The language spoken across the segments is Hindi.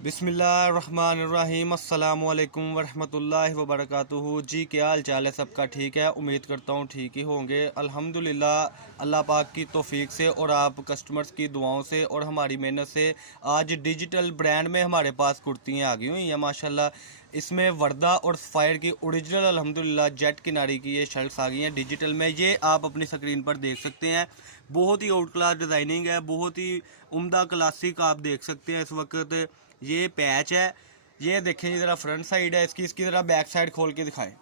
बिस्मिल्लाहिर्रहमानिर्रहीम अस्सलामु अलैकुम वरहमतुल्लाहि वबरकातुहू। जी क्या हाल चाल है सबका? ठीक है, उम्मीद करता हूँ ठीक ही होंगे। अल्हम्दुलिल्लाह अल्लाह पाक की तौफीक से और आप कस्टमर्स की दुआओं से और हमारी मेहनत से आज डिजिटल ब्रांड में हमारे पास कुर्तियाँ आ गई हुई हैं माशाल्लाह। इसमें वर्दा और फायर की ओरिजिनल अल्हम्दुलिल्लाह जेट किनारी की ये शर्ट्स आ गई हैं डिजिटल में। ये आप अपनी स्क्रीन पर देख सकते हैं। बहुत ही आउट क्लास डिज़ाइनिंग है, बहुत ही उम्दा क्लासिक आप देख सकते हैं इस वक्त। ये पैच है, ये देखें ज़रा फ्रंट साइड है इसकी ज़रा बैक साइड खोल के दिखाएं।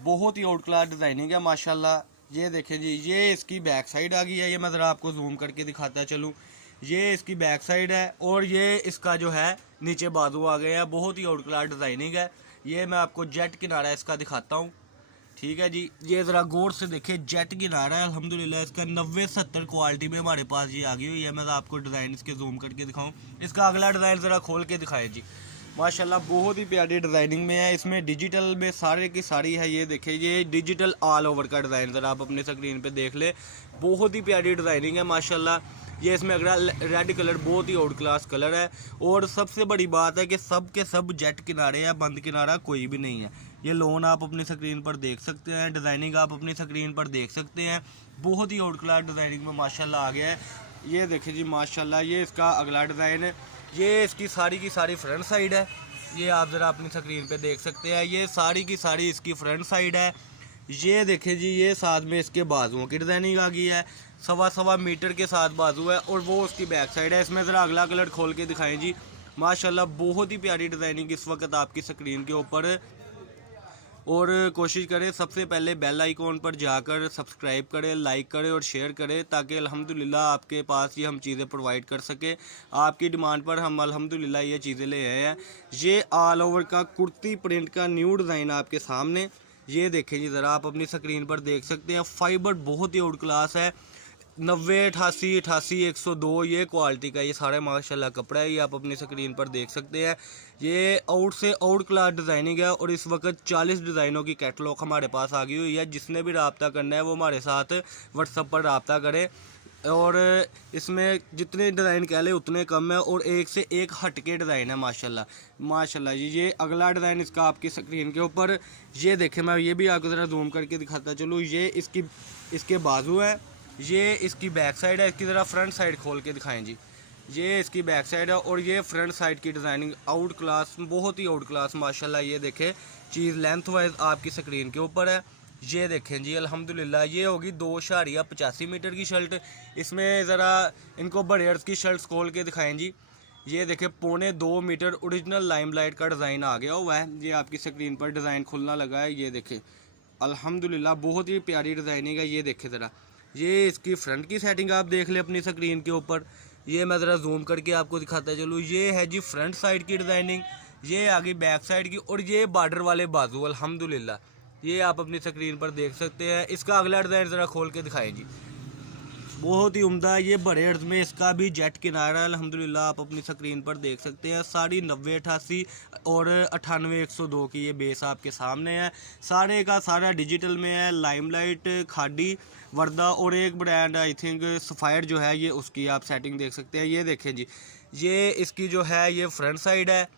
बहुत ही आउट क्लास डिज़ाइनिंग है माशाल्लाह। ये देखें जी, ये इसकी बैक साइड आ गई है। ये मैं ज़रा आपको जूम करके दिखाता चलूँ। ये इसकी बैक साइड है और ये इसका जो है नीचे बाजू आ गए हैं। बहुत ही आउट क्लास डिज़ाइनिंग है। ये मैं आपको जेट किनारा इसका दिखाता हूँ, ठीक है जी। ये ज़रा गौर से देखिए, जेट किनारा है अल्हम्दुलिल्लाह। इसका 90-70 क्वालिटी में हमारे पास ये आ गई हुई है। मैं आपको डिज़ाइन इसके जूम करके दिखाऊं। इसका अगला डिज़ाइन ज़रा खोल के दिखाए जी। माशाल्लाह बहुत ही प्यारी डिज़ाइनिंग में है। इसमें डिजिटल में सारे की सारी है। ये देखिए, ये डिजिटल ऑल ओवर का डिज़ाइन ज़रा आप अपनी स्क्रीन पे देख ले। बहुत ही प्यारी डिज़ाइनिंग है माशाल्लाह। ये इसमें अगला रेड कलर बहुत ही आउट क्लास कलर है। और सबसे बड़ी बात है कि सब के सब जेट किनारे हैं, बंद किनारा कोई भी नहीं है। ये लोन आप अपनी स्क्रीन पर देख सकते हैं, डिज़ाइनिंग आप अपनी स्क्रीन पर देख सकते हैं। बहुत ही आउट क्लास डिज़ाइनिंग में माशाल्लाह आ गया है। ये देखिए जी माशाल्लाह, ये इसका अगला डिज़ाइन है। ये इसकी सारी की सारी फ्रंट साइड है। ये आप ज़रा अपनी स्क्रीन पे देख सकते हैं। ये सारी की सारी इसकी फ्रंट साइड है। ये देखें जी, ये साथ में इसके बाजुओं की डिज़ाइनिंग आ गई है। 1.25 मीटर के साथ बाजू है और वो उसकी बैक साइड है। इसमें ज़रा अगला कलर खोल के दिखाएं जी। माशाल्लाह बहुत ही प्यारी डिज़ाइनिंग इस वक्त आपकी स्क्रीन के ऊपर। और कोशिश करें सबसे पहले बेल आइकॉन पर जाकर सब्सक्राइब करें, लाइक करें और शेयर करें, ताकि अल्हम्दुलिल्लाह आपके पास ये हम चीज़ें प्रोवाइड कर सकें। आपकी डिमांड पर हम अल्हम्दुलिल्लाह ये चीज़ें ले आए हैं। ये ऑल ओवर का कुर्ती प्रिंट का न्यू डिज़ाइन आपके सामने। ये देखें जी, ज़रा आप अपनी स्क्रीन पर देख सकते हैं। फाइबर बहुत ही आउट क्लास है। 90, 88, 88, 102 ये क्वालिटी का ये सारा माशाल्लाह कपड़ा है। ये आप अपनी स्क्रीन पर देख सकते हैं। ये आउट से आउट क्लास डिज़ाइनिंग है। और इस वक्त 40 डिज़ाइनों की कैटलॉग हमारे पास आ गई हुई है। जिसने भी रब्ता करना है वो हमारे साथ व्हाट्सएप पर रब्ता करें। और इसमें जितने डिज़ाइन कह लें उतने कम है और एक से एक हटके डिज़ाइन है माशाल्लाह माशाल्लाह। ये अगला डिज़ाइन इसका आपकी स्क्रीन के ऊपर। ये देखें, मैं ये भी आपको ज़रा जूम करके दिखाता चलूँ। ये इसके बाजू है, ये इसकी बैक साइड है। इसकी ज़रा फ्रंट साइड खोल के दिखाएं जी। ये इसकी बैक साइड है और ये फ्रंट साइड की डिज़ाइनिंग आउट क्लास, बहुत ही आउट क्लास माशाल्लाह। ये देखें, चीज़ लेंथ वाइज आपकी स्क्रीन के ऊपर है। ये देखें जी अल्हम्दुलिल्लाह, ये होगी 2.85 मीटर की शर्ट। इसमें ज़रा इनको बड़े अर्ज की शर्ट्स खोल के दिखाएं जी। ये देखें, 2.25 मीटर ओरिजिनल लाइमलाइट का डिज़ाइन आ गया हुआ है। ये आपकी स्क्रीन पर डिज़ाइन खुलना लगा है। ये देखें अल्हम्दुलिल्लाह बहुत ही प्यारी डिज़ाइनिंग है। ये देखें ज़रा, ये इसकी फ्रंट की सेटिंग आप देख लें अपनी स्क्रीन के ऊपर। ये मैं ज़रा जूम करके आपको दिखाता चलूँ। ये है जी फ्रंट साइड की डिज़ाइनिंग, ये आ गई बैक साइड की। और ये बॉर्डर वाले बाजू अल्हम्दुलिल्लाह, ये आप अपनी स्क्रीन पर देख सकते हैं। इसका अगला डिज़ाइन ज़रा खोल के दिखाएं जी। बहुत ही उम्दा, ये बड़े अर्ज में इसका भी जेट किनारा अल्हम्दुलिल्लाह आप अपनी स्क्रीन पर देख सकते हैं। सारी 90, 88 और 98, 102 की ये बेस आपके सामने है। सारे का सारा डिजिटल में है। लाइमलाइट, खादी, वर्दा और एक ब्रांड आई थिंक सफायर जो है, ये उसकी आप सेटिंग देख सकते हैं। ये देखें जी, ये इसकी जो है ये फ्रंट साइड है।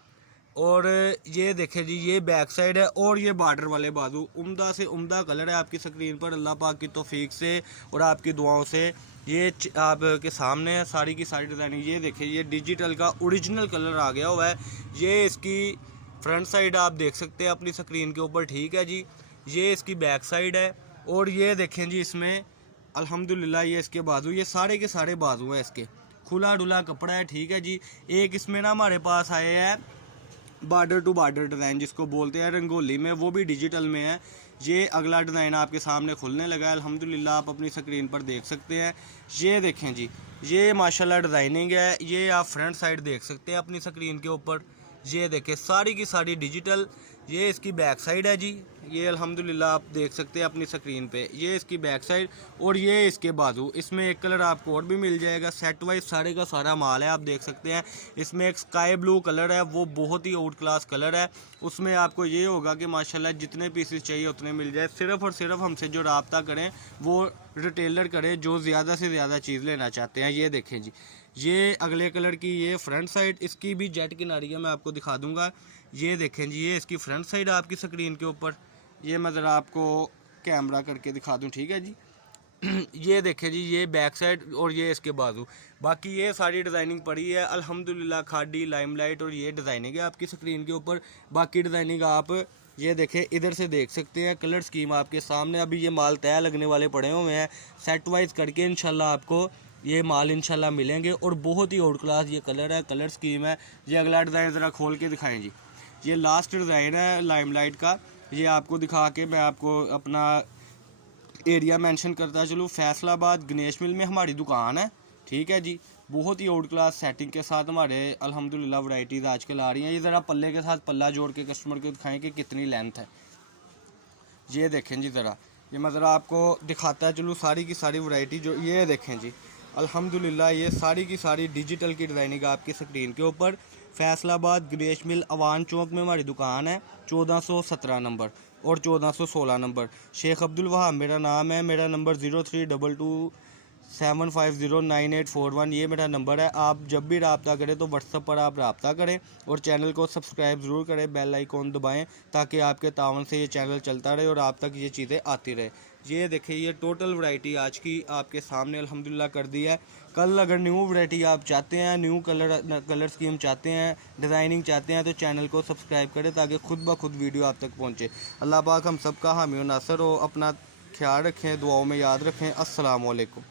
और ये देखें जी, ये बैक साइड है। और ये बॉर्डर वाले बाजू उम्दा से उम्दा कलर है आपकी स्क्रीन पर। अल्लाह पाक की तौफीक से और आपकी दुआओं से ये आपके सामने है सारी की सारी डिज़ाइनिंग। ये देखें, ये डिजिटल का ओरिजिनल कलर आ गया हुआ है। ये इसकी फ्रंट साइड आप देख सकते हैं अपनी स्क्रीन के ऊपर, ठीक है जी। ये इसकी बैक साइड है। और ये देखें जी, इसमें अल्हम्दुलिल्लाह ये इसके बाजू, ये सारे के सारे बाजू हैं इसके। खुला डुला कपड़ा है, ठीक है जी। एक इसमें ना हमारे पास आए हैं बॉर्डर टू बॉर्डर डिज़ाइन जिसको बोलते हैं रंगोली में, वो भी डिजिटल में है। ये अगला डिज़ाइन आपके सामने खुलने लगा है अल्हम्दुलिल्लाह, आप अपनी स्क्रीन पर देख सकते हैं। ये देखें जी, ये माशाल्लाह डिज़ाइनिंग है। ये आप फ्रंट साइड देख सकते हैं अपनी स्क्रीन के ऊपर। ये देखें, सारी की सारी डिजिटल। ये इसकी बैक साइड है जी। ये अल्हम्दुलिल्लाह आप देख सकते हैं अपनी स्क्रीन पे। ये इसकी बैक साइड और ये इसके बाजू। इसमें एक कलर आपको और भी मिल जाएगा। सेट वाइज सारे का सारा माल है, आप देख सकते हैं। इसमें एक स्काई ब्लू कलर है, वो बहुत ही आउट क्लास कलर है। उसमें आपको ये होगा कि माशाल्लाह जितने पीसेस चाहिए उतने मिल जाए। सिर्फ़ और सिर्फ हमसे जो रब्ता करें वो रिटेलर करें जो ज़्यादा से ज़्यादा चीज़ लेना चाहते हैं। ये देखें जी, ये अगले कलर की ये फ्रंट साइड, इसकी भी जेट किनारी है, मैं आपको दिखा दूंगा। ये देखें जी, ये इसकी फ्रंट साइड आपकी स्क्रीन के ऊपर। ये मैं ज़रा आपको कैमरा करके दिखा दूं, ठीक है जी। ये देखें जी, ये बैक साइड और ये इसके बाजू। बाकी ये सारी डिज़ाइनिंग पड़ी है अल्हम्दुलिल्लाह, खादी, लाइमलाइट और ये डिज़ाइनिंग है आपकी स्क्रीन के ऊपर। बाकी डिज़ाइनिंग आप ये देखें, इधर से देख सकते हैं। कलर स्कीम आपके सामने, अभी ये माल तय लगने वाले पड़े हुए हैं। सेट वाइज करके इंशाल्लाह आपको ये माल इंशाल्लाह मिलेंगे। और बहुत ही आउट क्लास ये कलर है, कलर स्कीम है। ये अगला डिज़ाइन ज़रा खोल के दिखाएं जी। ये लास्ट डिज़ाइन है लाइमलाइट का। ये आपको दिखा के मैं आपको अपना एरिया मेंशन करता चलूँ। फैसलाबाद गणेश मिल में हमारी दुकान है, ठीक है जी। बहुत ही आउट क्लास सेटिंग के साथ हमारे अल्हम्दुलिल्लाह वैरायटीज़ आजकल आ रही हैं। ये ज़रा पल्ले के साथ पल्ला जोड़ के कस्टमर को दिखाएं कि कितनी लेंथ है। ये देखें जी, ज़रा ये मैं ज़रा आपको दिखाता चलूँ सारी की सारी वैरायटी। जो ये देखें जी, अल्हम्दुलिल्लाह ये सारी की सारी डिजिटल की डिज़ाइनिंग आपकी स्क्रीन के ऊपर। फैसलाबाद गणेश मिल अवान चौक में हमारी दुकान है, 1417 नंबर और 1416 नंबर। शेख अब्दुल वहाब मेरा नाम है। मेरा नंबर 032275098141 ये मेरा नंबर है। आप जब भी रब्ता करें तो व्हाट्सअप पर आप रब्ता करें और चैनल को सब्सक्राइब ज़रूर करें, बेल आइकॉन दबाएं ताकि आपके तावन से ये चैनल चलता रहे और आप तक ये चीज़ें आती रहे। ये देखिए, ये टोटल वैरायटी आज की आपके सामने अल्हम्दुलिल्लाह कर दी है। कल अगर न्यू वैरायटी आप चाहते हैं, न्यू कलर स्कीम चाहते हैं, डिज़ाइनिंग चाहते हैं, तो चैनल को सब्सक्राइब करें ताकि खुद ब खुद वीडियो आप तक पहुँचे। अल्लाह पाक हम सब का हामी और नासर हो। अपना ख्याल रखें, दुआओं में याद रखें। अस्सलाम वालेकुम।